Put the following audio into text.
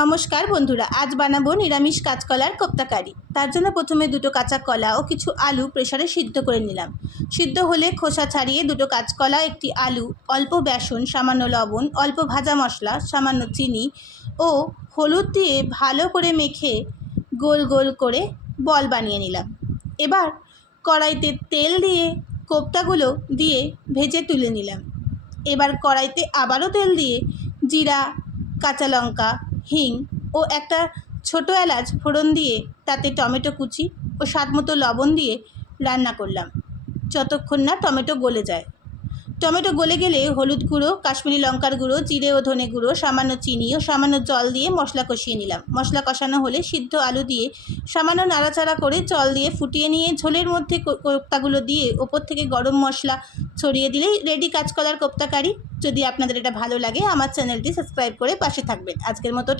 নমস্কার বন্ধুরা, আজ বানাবো নিরামিষ কাঁচকলার কোপ্তাকারি। তার জন্য প্রথমে দুটো কাঁচা কলা ও কিছু আলু প্রেসারে সিদ্ধ করে নিলাম। সিদ্ধ হলে খোসা ছাড়িয়ে দুটো কাঁচকলা, একটি আলু, অল্প বেসন, সামান্য লবণ, অল্প ভাজা মশলা, সামান্য চিনি ও হলুদ দিয়ে ভালো করে মেখে গোল গোল করে বল বানিয়ে নিলাম। এবার কড়াইতে তেল দিয়ে কোপ্তাগুলো দিয়ে ভেজে তুলে নিলাম। এবার কড়াইতে আবারও তেল দিয়ে জিরা, কাঁচা লঙ্কা, হিং ও একটা ছোটো এলাচ ফোড়ন দিয়ে তাতে টমেটো কুচি ও স্বাদমতো লবণ দিয়ে রান্না করলাম যতক্ষণ না টমেটো গলে যায়। টমেটো গলে গেলে হলুদ গুঁড়ো, কাশ্মীরি লঙ্কার গুঁড়ো, জিরে ও ধনে গুঁড়ো, সামান্য চিনি ও সামান্য জল দিয়ে মশলা কষিয়ে নিলাম। মশলা কষানো হলে সিদ্ধ আলু দিয়ে সামান্য নাড়াচাড়া করে জল দিয়ে ফুটিয়ে নিয়ে ঝোলের মধ্যে কোপ্তাগুলো দিয়ে ওপর থেকে গরম মশলা ছড়িয়ে দিলেই রেডি কাঁচকলার কোপ্তা কারি। যদি আপনাদের এটা ভালো লাগে আমার চ্যানেলটি সাবস্ক্রাইব করে পাশে থাকবেন। আজকের মতো